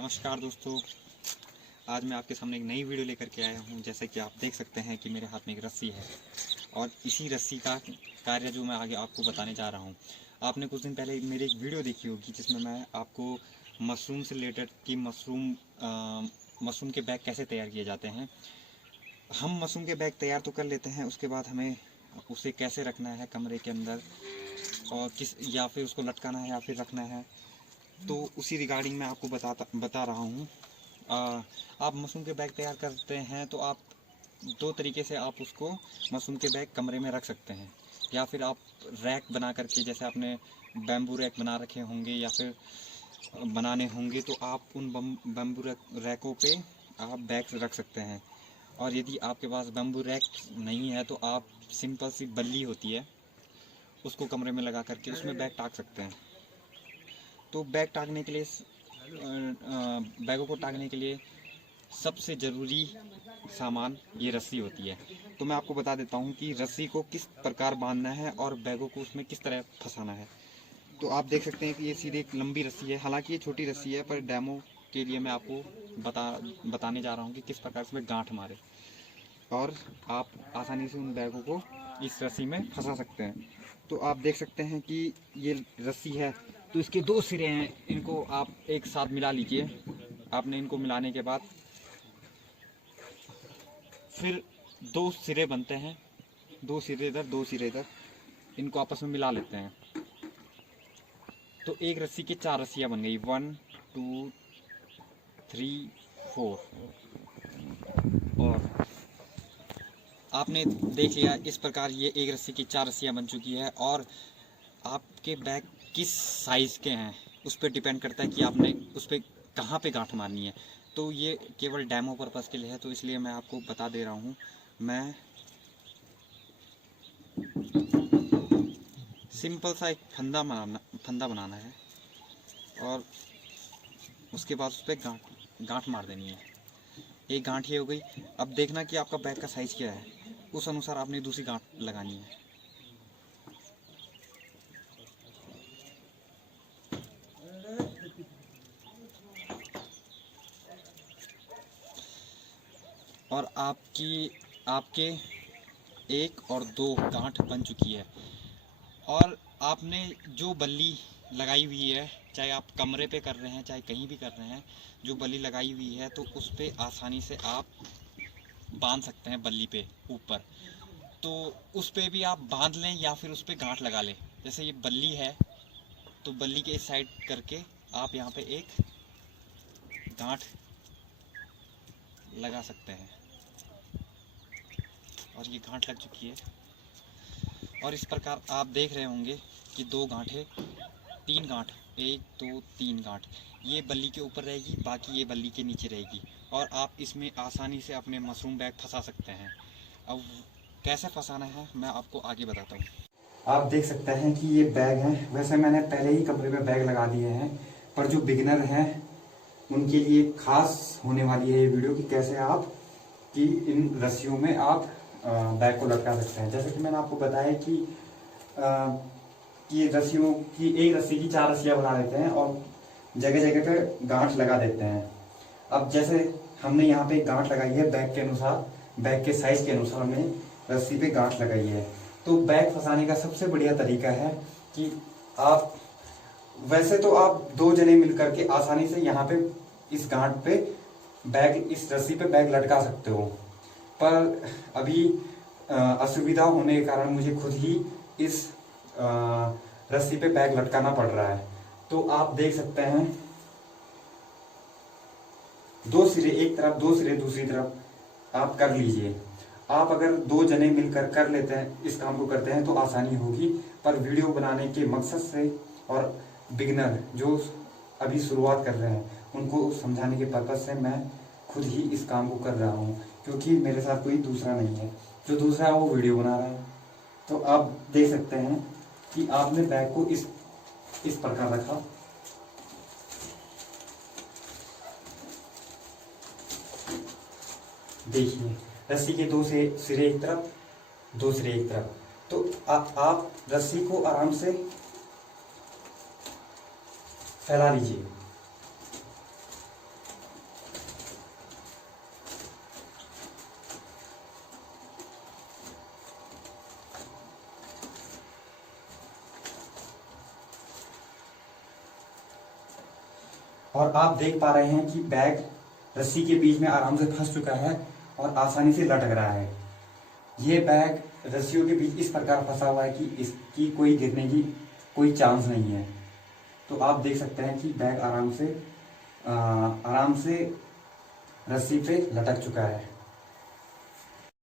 नमस्कार दोस्तों, आज मैं आपके सामने एक नई वीडियो लेकर के आया हूं। जैसे कि आप देख सकते हैं कि मेरे हाथ में एक रस्सी है और इसी रस्सी का कार्य जो मैं आगे आपको बताने जा रहा हूं। आपने कुछ दिन पहले मेरी एक वीडियो देखी होगी जिसमें मैं आपको मशरूम से रिलेटेड कि मशरूम के बैग कैसे तैयार किए जाते हैं। हम मशरूम के बैग तैयार तो कर लेते हैं, उसके बाद हमें उसे कैसे रखना है कमरे के अंदर और या फिर उसको लटकाना है या फिर रखना है, तो उसी रिगार्डिंग मैं आपको बता रहा हूँ। आप मशरूम के बैग तैयार करते हैं तो आप दो तरीके से आप उसको मशरूम के बैग कमरे में रख सकते हैं, या फिर आप रैक बना करके, जैसे आपने बैम्बू रैक बना रखे होंगे या फिर बनाने होंगे, तो आप उन बैम्बू रैकों पे आप बैग रख सकते हैं। और यदि आपके पास बैम्बू रैक नहीं है तो आप सिंपल सी बल्ली होती है उसको कमरे में लगा करके उसमें बैग टांग सकते हैं। तो बैग टांगने के लिए बैगों को टांगने के लिए सबसे ज़रूरी सामान ये रस्सी होती है। तो मैं आपको बता देता हूँ कि रस्सी को किस प्रकार बांधना है और बैगों को उसमें किस तरह फंसाना है। तो आप देख सकते हैं कि ये सीधे एक लंबी रस्सी है, हालांकि ये छोटी रस्सी है, पर डेमो के लिए मैं आपको बताने जा रहा हूँ कि किस प्रकार से गांठ मारे और आप आसानी से उन बैगों को इस रस्सी में फंसा सकते हैं। तो आप देख सकते हैं कि ये रस्सी है, तो इसके दो सिरे हैं, इनको आप एक साथ मिला लीजिए। आपने इनको मिलाने के बाद फिर दो सिरे बनते हैं, दो सिरे इधर दो सिरे इधर, इनको आपस में मिला लेते हैं। तो एक रस्सी की चार रस्सियाँ बन गई, 1 2 3 4। और आपने देख लिया इस प्रकार ये एक रस्सी की चार रस्सियाँ बन चुकी है। और आपके बैग किस साइज़ के हैं उस पर डिपेंड करता है कि आपने उस पर कहाँ पे गांठ मारनी है। तो ये केवल डेमो पर्पज़ के लिए है, तो इसलिए मैं आपको बता दे रहा हूँ। मैं सिंपल सा एक फंदा बनाना है और उसके बाद उस पर गांठ मार देनी है। एक गांठ ये हो गई। अब देखना कि आपका बैग का साइज़ क्या है, उस अनुसार आपने दूसरी गांठ लगानी है। और आपके एक और दो गांठ बन चुकी है। और आपने जो बल्ली लगाई हुई है, चाहे आप कमरे पे कर रहे हैं चाहे कहीं भी कर रहे हैं, जो बल्ली लगाई हुई है तो उस पर आसानी से आप बांध सकते हैं बल्ली पे ऊपर। तो उस पर भी आप बांध लें या फिर उस पर गांठ लगा लें। जैसे ये बल्ली है तो बल्ली के इस साइड करके आप यहाँ पे एक गांठ लगा सकते हैं और ये गांठ लग चुकी है। और इस प्रकार आप देख रहे होंगे कि दो गांठें, तीन गांठ, 1 2 3 गांठ ये बल्ली के ऊपर रहेगी, बाकी ये बल्ली के नीचे रहेगी। और आप इसमें आसानी से अपने मशरूम बैग फंसा सकते हैं। अब कैसे फंसाना है मैं आपको आगे बताता हूँ। आप देख सकते हैं कि ये बैग हैं। वैसे मैंने पहले ही कमरे में बैग लगा दिए हैं, पर जो बिगिनर हैं उनके लिए खास होने वाली है ये वीडियो कि कैसे आप कि इन रस्सियों में आप बैग को लटका सकते हैं। जैसे कि मैंने आपको बताया कि रस्सियों की एक रस्सी की चार रस्सियाँ बना देते हैं और जगह जगह पे गांठ लगा देते हैं। अब जैसे हमने यहाँ पे गांठ लगाई है बैग के अनुसार, बैग के साइज के अनुसार हमने रस्सी पे गांठ लगाई है। तो बैग फंसाने का सबसे बढ़िया तरीका है कि आप वैसे तो आप दो जने मिलकर के आसानी से यहाँ पे इस गांठ पे बैग, इस रस्सी पे बैग लटका सकते हो, पर अभी असुविधा होने के कारण मुझे खुद ही इस रस्सी पे बैग लटकाना पड़ रहा है। तो आप देख सकते हैं दो सिरे एक तरफ, दो सिरे दूसरी तरफ आप कर लीजिए। आप अगर दो जने मिलकर कर लेते हैं, इस काम को करते हैं तो आसानी होगी। पर वीडियो बनाने के मकसद से और बिगिनर जो अभी शुरुआत कर रहे हैं उनको समझाने के पर्पज से मैं खुद ही इस काम को कर रहा हूँ, क्योंकि मेरे साथ कोई दूसरा नहीं है। जो दूसरा है वो वीडियो बना रहा है। तो आप देख सकते हैं कि आपने बैग को इस प्रकार रखा, देखिए रस्सी के दो से सिरे एक तरफ, दो सिरे एक तरफ। तो आप रस्सी को आराम से फैला लीजिए। और आप देख पा रहे हैं कि बैग रस्सी के बीच में आराम से फंस चुका है और आसानी से लटक रहा है। ये बैग रस्सियों के बीच इस प्रकार फंसा हुआ है कि इसकी कोई गिरने की कोई चांस नहीं है। तो आप देख सकते हैं कि बैग आराम से रस्सी पे लटक चुका है।